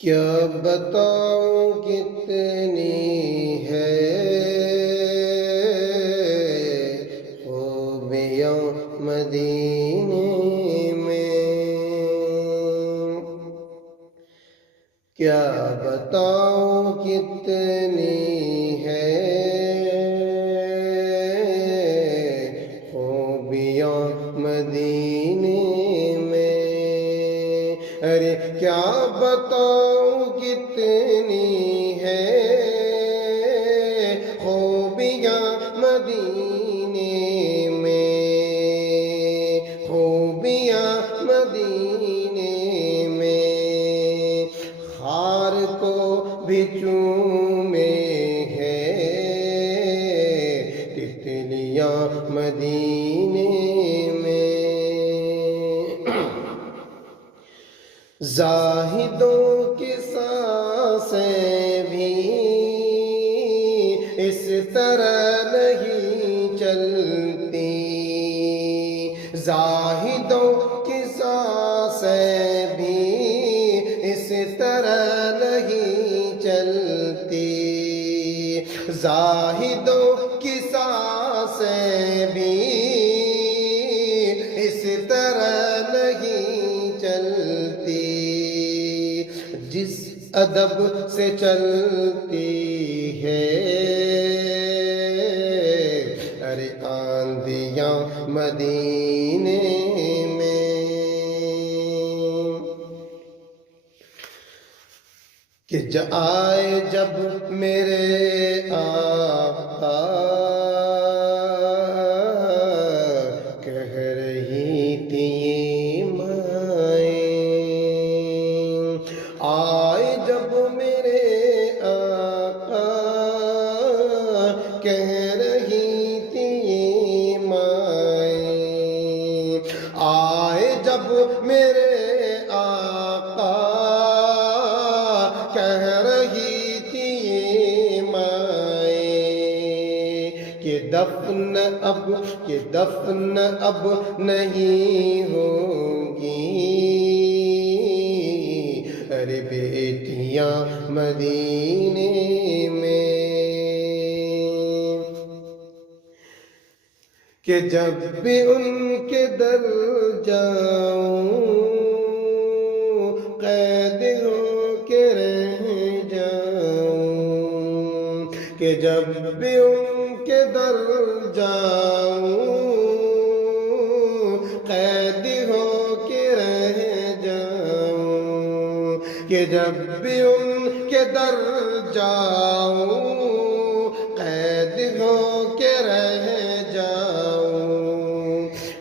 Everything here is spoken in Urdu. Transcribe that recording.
کیا بتاؤں کتنی ہے خوبیاں مدینے میں، کیا بتاؤں کتنی ہے خوبیاں مدینے میں، ارے کیا بتاؤں کتنی ہے خوبیاں مدینے میں، خوبیاں مدینے میں، خار کو بھی چومے ہے تتلیاں مدینے میں، زاہدوں کی سانسیں بھی اس طرح نہیں چلتی، زاہدوں کی سانسیں بھی اس طرح نہیں چلتی، زاہدوں کی سانسیں بھی اس طرح نہیں چلتی، جس ادب سے چلتی ہے ارے آندھیاں مدینے میں، کہ آئے جب میرے آقا کہہ رہی تھی مائیں، آئے جب میرے آقا کہہ رہی تھی مائیں، آئے جب میرے آقا کہہ رہی تھی مائیں کہ دفن اب نہیں ہوگی ارے بیٹیاں مدینے میں، کہ جب بھی ان کے در جاؤں قید ہو کے رہ جاؤں، کہ جب بھی ان کے در جاؤں قید ہو کے رہ جاؤں، کہ جب بھی ان کے در جاؤں